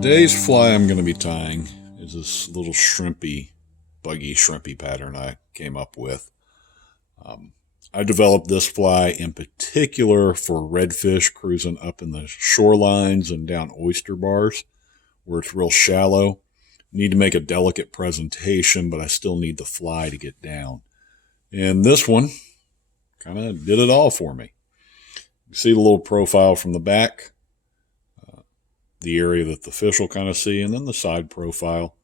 Today's fly I'm going to be tying is this little shrimpy, buggy shrimpy pattern I came up with. I developed this fly in particular for redfish cruising up in the shorelines and down oyster bars where it's real shallow. Need to make a delicate presentation, but I still need the fly to get down. And this one kind of did it all for me. You see the little profile from the back, the area that the fish will kind of see, and then the side profile.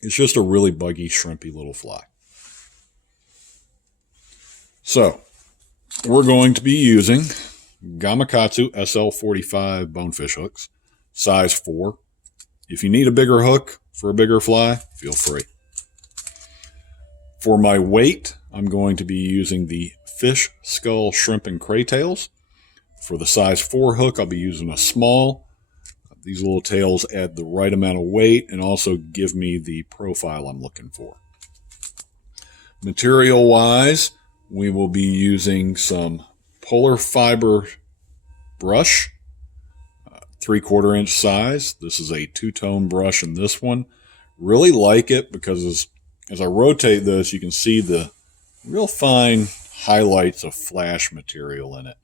It's just a really buggy, shrimpy little fly. So, we're going to be using Gamakatsu SL45 bonefish hooks, size 4. If you need a bigger hook for a bigger fly, feel free. For my weight, I'm going to be using the fish skull shrimp and craytails. For the size 4 hook, I'll be using a small. These little tails add the right amount of weight and also give me the profile I'm looking for. Material-wise, we will be using some polar fiber brush, 3/4 inch size. This is a 2-tone brush in this one. Really like it because as I rotate this, you can see the real fine highlights of flash material in it.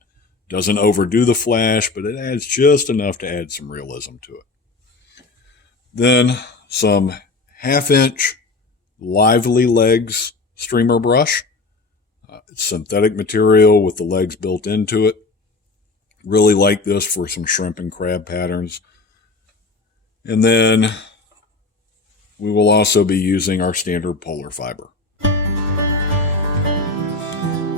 Doesn't overdo the flash, but it adds just enough to add some realism to it. Then some 1/2 inch lively legs streamer brush. It's synthetic material with the legs built into it. Really like this for some shrimp and crab patterns. And then we will also be using our standard polar fiber.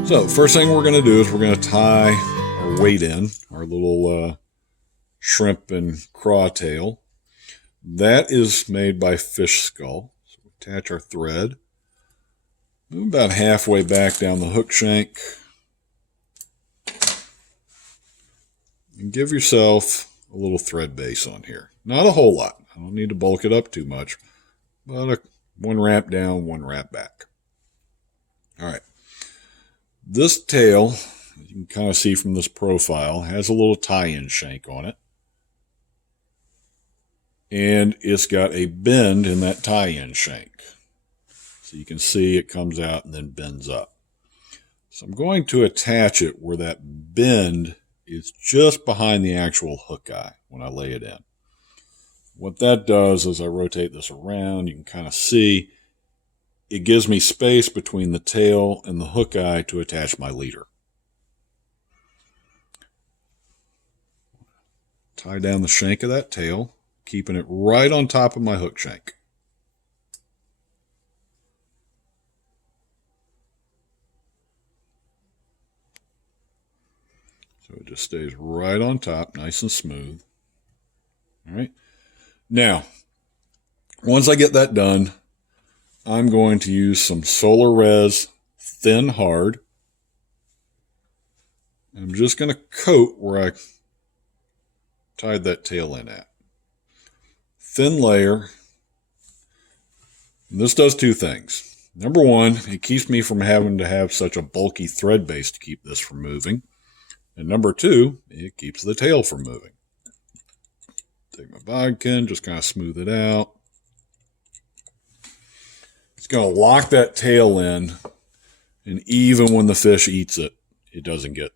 So first thing we're going to do is we're going to tie our weight in, our little shrimp and craw tail. That is made by fish skull. So we attach our thread. Move about halfway back down the hook shank. And give yourself a little thread base on here. Not a whole lot. I don't need to bulk it up too much. But one wrap down, one wrap back. All right. This tail, as you can kind of see from this profile, has a little tie-in shank on it. And it's got a bend in that tie-in shank. So you can see it comes out and then bends up. So I'm going to attach it where that bend is just behind the actual hook eye when I lay it in. What that does is I rotate this around, you can kind of see it gives me space between the tail and the hook eye to attach my leader. Tie down the shank of that tail, keeping it right on top of my hook shank. So it just stays right on top, nice and smooth. All right. Now, once I get that done, I'm going to use some Solar Res Thin Hard. I'm just going to coat where I tied that tail in at. Thin layer. And this does 2 things. Number 1, it keeps me from having to have such a bulky thread base to keep this from moving. And number 2, it keeps the tail from moving. Take my bodkin, just kind of smooth it out. It's going to lock that tail in, and even when the fish eats it, it doesn't get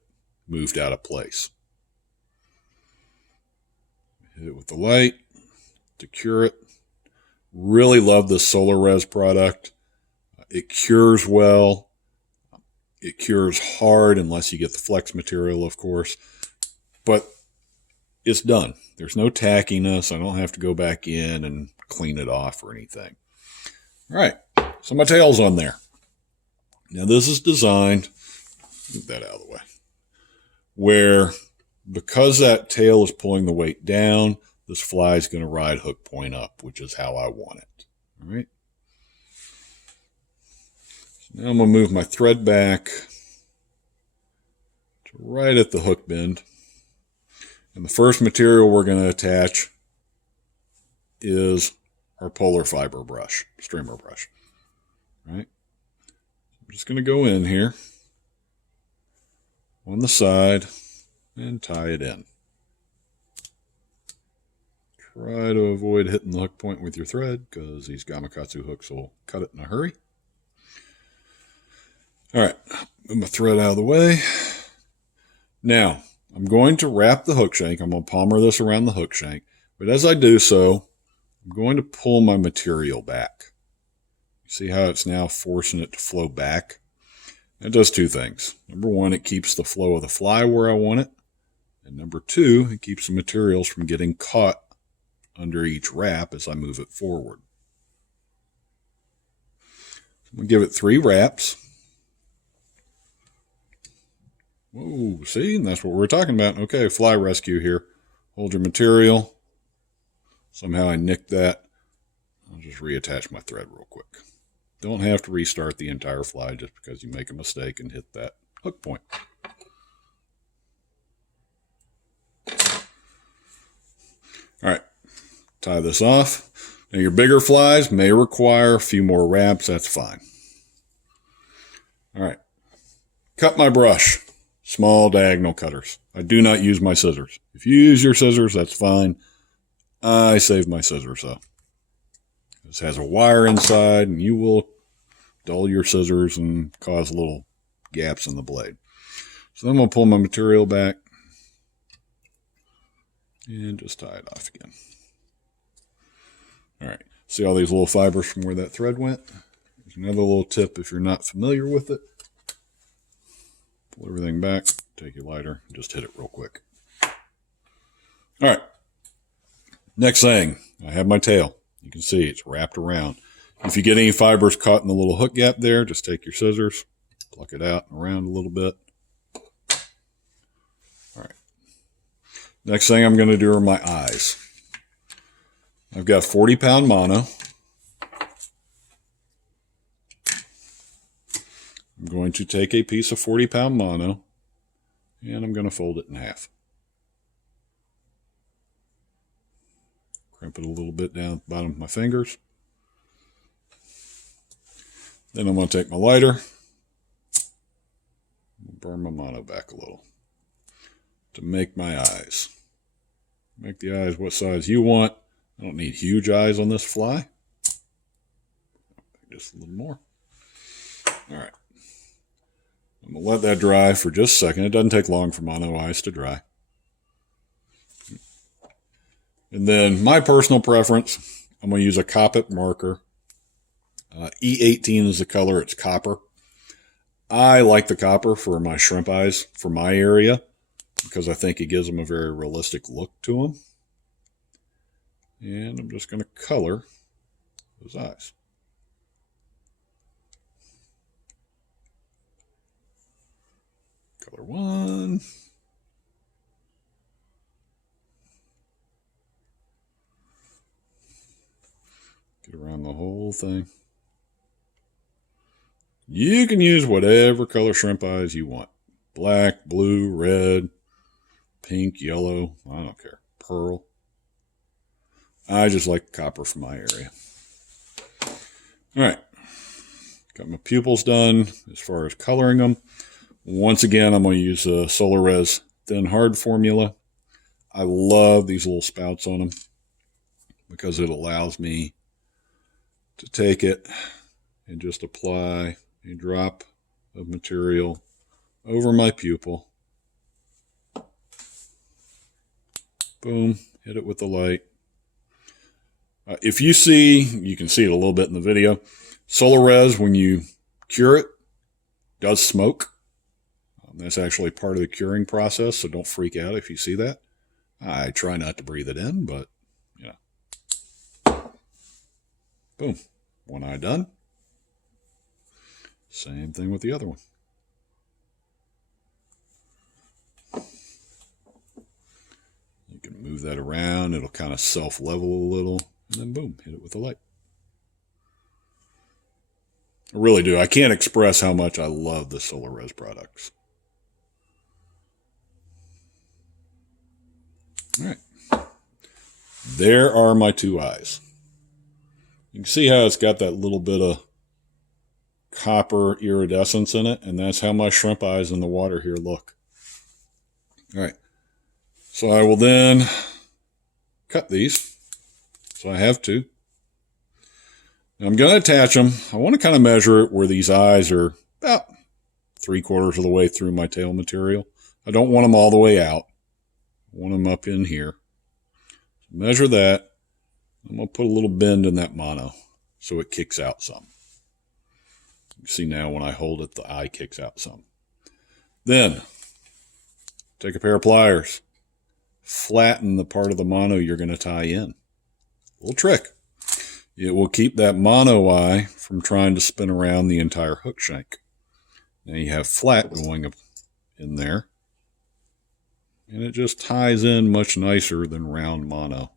moved out of place. Hit it with the light to cure it. Really love this Solar Res product. It cures well. It cures hard unless you get the flex material, of course. But it's done. There's no tackiness. I don't have to go back in and clean it off or anything. All right. So my tail's on there. Now this is designed, move that out of the way, where because that tail is pulling the weight down, this fly is going to ride hook point up, which is how I want it. All right. So now I'm going to move my thread back to right at the hook bend. And the first material we're going to attach is our polar fiber brush, streamer brush. All right. I'm just going to go in here on the side and tie it in. Try to avoid hitting the hook point with your thread because these Gamakatsu hooks will cut it in a hurry. All right, move my thread out of the way. Now, I'm going to wrap the hook shank. I'm going to palmer this around the hook shank. But as I do so, I'm going to pull my material back. See how it's now forcing it to flow back? It does two things. Number one, it keeps the flow of the fly where I want it. And number two, it keeps the materials from getting caught under each wrap as I move it forward. I'm going to give it 3 wraps. Whoa, see? And that's what we're talking about. Okay, fly rescue here. Hold your material. Somehow I nicked that. I'll just reattach my thread real quick. Don't have to restart the entire fly just because you make a mistake and hit that hook point. All right, tie this off. Now your bigger flies may require a few more wraps. That's fine. All right, cut my brush. Small diagonal cutters. I do not use my scissors. If you use your scissors, that's fine. I save my scissors though. This has a wire inside and you will dull your scissors and cause little gaps in the blade. So I'm going to pull my material back and just tie it off again. All right, see all these little fibers from where that thread went? There's another little tip if you're not familiar with it. Pull everything back, take your lighter, and just hit it real quick. All right, next thing, I have my tail. You can see it's wrapped around. If you get any fibers caught in the little hook gap there, just take your scissors, pluck it out and around a little bit. All right. Next thing I'm going to do are my eyes. I've got 40-pound mono. I'm going to take a piece of 40-pound mono and I'm going to fold it in half. Crimp it a little bit down at the bottom of my fingers. Then I'm going to take my lighter, burn my mono back a little to make my eyes. Make the eyes what size you want. I don't need huge eyes on this fly. Just a little more. All right. I'm going to let that dry for just a second. It doesn't take long for mono eyes to dry. And then my personal preference, I'm going to use a Coppet marker. E18 is the color. It's copper. I like the copper for my shrimp eyes for my area because I think it gives them a very realistic look to them. And I'm just going to color those eyes. Color one. Get around the whole thing. You can use whatever color shrimp eyes you want. Black, blue, red, pink, yellow. I don't care. Pearl. I just like copper for my area. All right. Got my pupils done as far as coloring them. Once again, I'm going to use the Solar Res Thin Hard formula. I love these little spouts on them because it allows me to take it and just apply a drop of material over my pupil. Boom, hit it with the light. If you see, you can see it a little bit in the video, Solar Res, when you cure it, does smoke. That's actually part of the curing process, so don't freak out if you see that. I try not to breathe it in, but, you know. Boom. One eye done. Same thing with the other one. You can move that around. It'll kind of self-level a little, and then boom, hit it with the light. I really do. I can't express how much I love the Solar Res products. All right. There are my 2 eyes. You can see how it's got that little bit of copper iridescence in it, and that's how my shrimp eyes in the water here look. All right. So I will then cut these. So I have two. Now I'm going to attach them. I want to kind of measure it where these eyes are about 3/4 of the way through my tail material. I don't want them all the way out. I want them up in here. Measure that. I'm going to put a little bend in that mono so it kicks out some. You see now when I hold it, the eye kicks out some. Then, take a pair of pliers. Flatten the part of the mono you're going to tie in. Little trick. It will keep that mono eye from trying to spin around the entire hook shank. Now you have flat going in there. And it just ties in much nicer than round mono.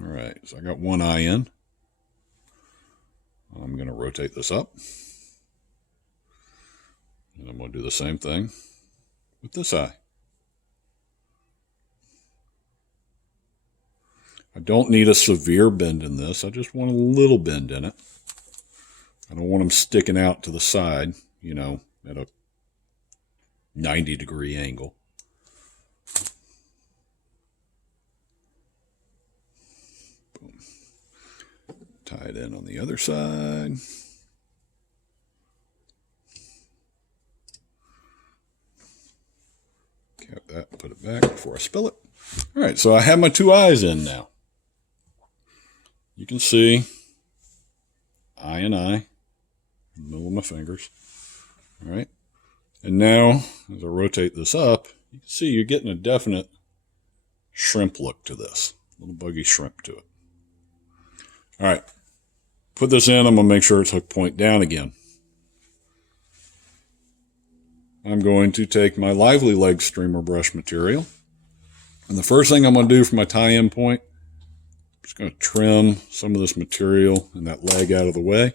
Alright, so I got one eye in. I'm going to rotate this up. And I'm going to do the same thing with this eye. I don't need a severe bend in this. I just want a little bend in it. I don't want them sticking out to the side, you know, at a 90-degree angle. Boom. Tie it in on the other side. Cap that, put it back before I spill it. All right, so I have my two eyes in now. You can see eye and eye in the middle of my fingers. All right, and now as I rotate this up, you can see you're getting a definite shrimp look to this, a little buggy shrimp to it. All right, put this in. I'm going to make sure it's hook point down again. I'm going to take my Lively Leg streamer brush material. And the first thing I'm going to do for my tie-in point, I'm just going to trim some of this material and that leg out of the way.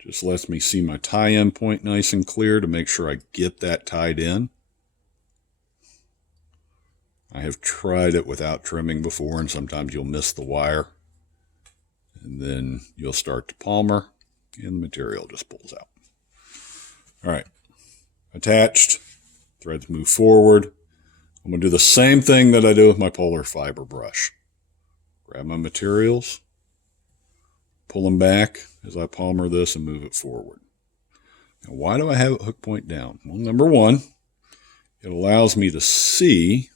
Just lets me see my tie-in point nice and clear to make sure I get that tied in. I have tried it without trimming before, and sometimes you'll miss the wire. And then you'll start to palmer, and the material just pulls out. All right. Attached. Threads move forward. I'm going to do the same thing that I do with my polar fiber brush. Grab my materials, pull them back as I palmer this and move it forward. Now, why do I have it hook point down? Well, number one, it allows me to see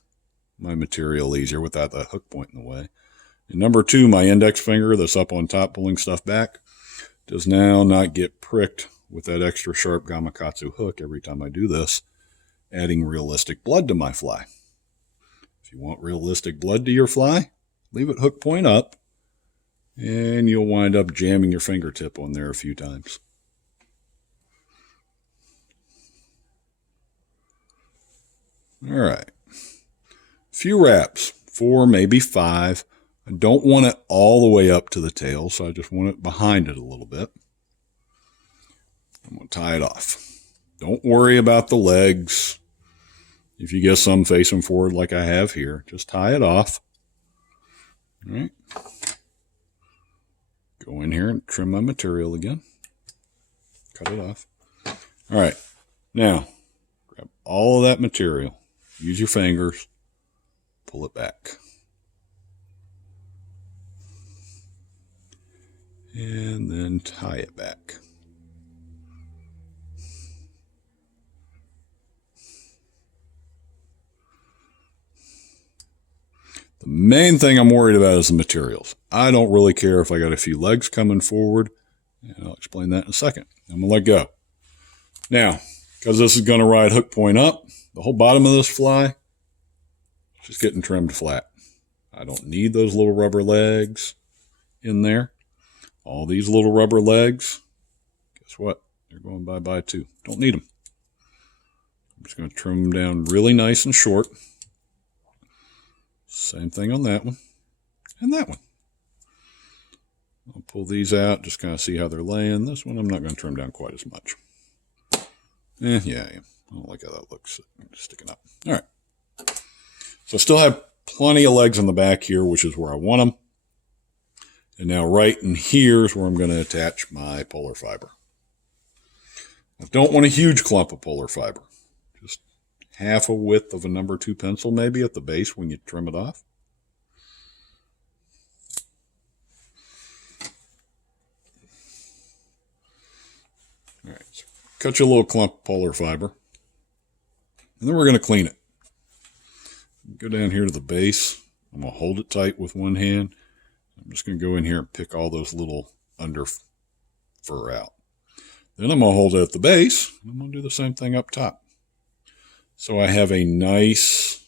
my material easier without that hook point in the way. And number two, my index finger that's up on top pulling stuff back does now not get pricked with that extra sharp Gamakatsu hook every time I do this, adding realistic blood to my fly. If you want realistic blood to your fly, leave it hook point up, and you'll wind up jamming your fingertip on there a few times. All right. Few wraps, 4, maybe 5. I don't want it all the way up to the tail, so I just want it behind it a little bit. I'm going to tie it off. Don't worry about the legs. If you get some facing forward like I have here, just tie it off. All right. Go in here and trim my material again. Cut it off. All right. Now, grab all of that material. Use your fingers. Pull it back. And then tie it back. The main thing I'm worried about is the materials. I don't really care if I got a few legs coming forward, and I'll explain that in a second. I'm going to let go. Now, because this is going to ride hook point up, the whole bottom of this fly is just getting trimmed flat. I don't need those little rubber legs in there. All these little rubber legs, guess what? They're going bye-bye too. Don't need them. I'm just going to trim them down really nice and short. Same thing on that one and that one. I'll pull these out, just kind of see how they're laying. This one I'm not going to trim down quite as much. Yeah. I don't like how that looks sticking up. All right. So I still have plenty of legs on the back here, which is where I want them. And now right in here is where I'm going to attach my polar fiber. I don't want a huge clump of polar fiber. Just half a width of a number 2 pencil maybe at the base when you trim it off. All right, so cut you a little clump of polar fiber. And then we're going to clean it. Go down here to the base. I'm going to hold it tight with one hand. I'm just going to go in here and pick all those little under fur out. Then I'm going to hold it at the base. And I'm going to do the same thing up top. So I have a nice,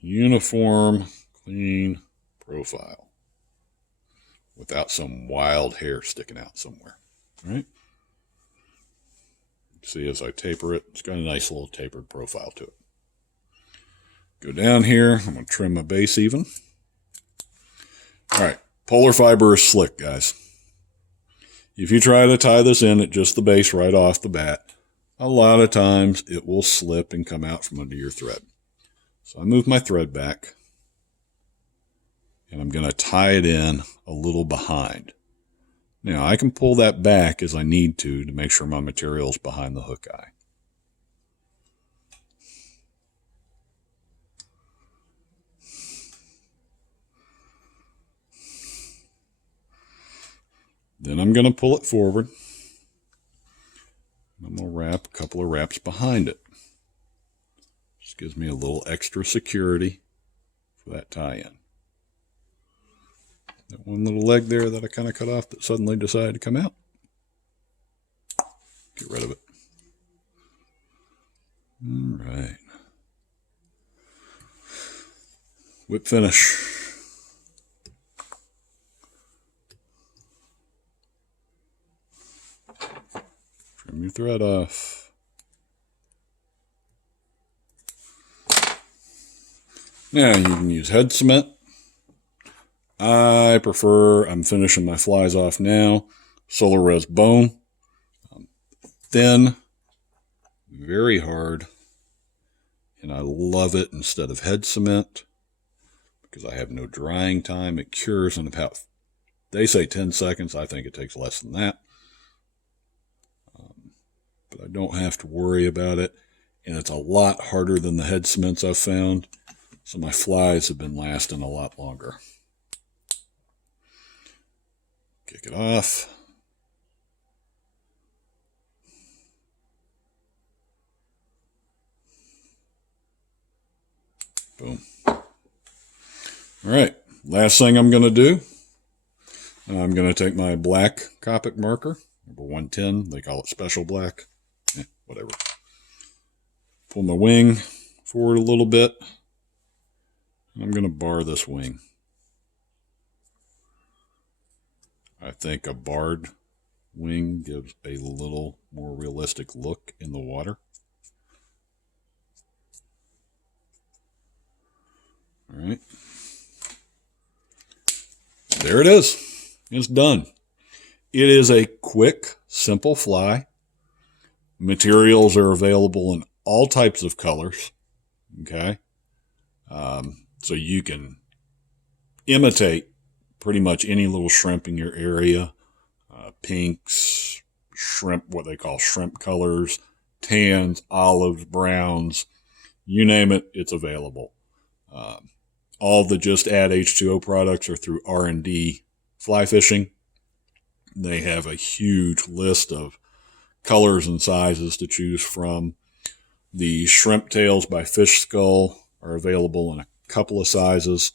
uniform, clean profile without some wild hair sticking out somewhere. All right? See, as I taper it, it's got a nice little tapered profile to it. Go down here. I'm going to trim my base even. All right. Polar fiber is slick, guys. If you try to tie this in at just the base right off the bat, a lot of times it will slip and come out from under your thread. So I move my thread back, and I'm going to tie it in a little behind. Now, I can pull that back as I need to make sure my material's behind the hook eye. Then I'm going to pull it forward. I'm going to wrap a couple of wraps behind it. Just gives me a little extra security for that tie-in. That one little leg there that I kind of cut off that suddenly decided to come out. Get rid of it. All right. Whip finish. Trim your thread off. Now you can use head cement. I'm finishing my flies off now. Solar Res Bone. Thin, very hard, and I love it instead of head cement because I have no drying time. It cures in about, they say 10 seconds. I think it takes less than that. But I don't have to worry about it, and it's a lot harder than the head cements I've found, so my flies have been lasting a lot longer. Kick it off. Boom. All right, last thing I'm going to do, I'm going to take my black Copic marker, number 110, they call it special black, whatever. Pull my wing forward a little bit. I'm going to bar this wing. I think a barred wing gives a little more realistic look in the water. All right. There it is. It's done. It is a quick, simple fly. Materials are available in all types of colors. Okay. So you can imitate pretty much any little shrimp in your area. Pinks, shrimp, what they call shrimp colors, tans, olives, browns, you name it, it's available. All the Just Add H2O products are through R&D Fly Fishing. They have a huge list of colors and sizes to choose from. The shrimp tails by Fish Skull are available in a couple of sizes,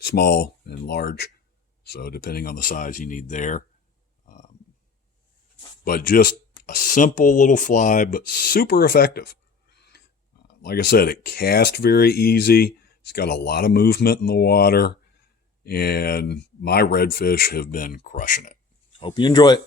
small and large. So depending on the size you need there. But just a simple little fly, but super effective. Like I said, it casts very easy. It's got a lot of movement in the water. And my redfish have been crushing it. Hope you enjoy it.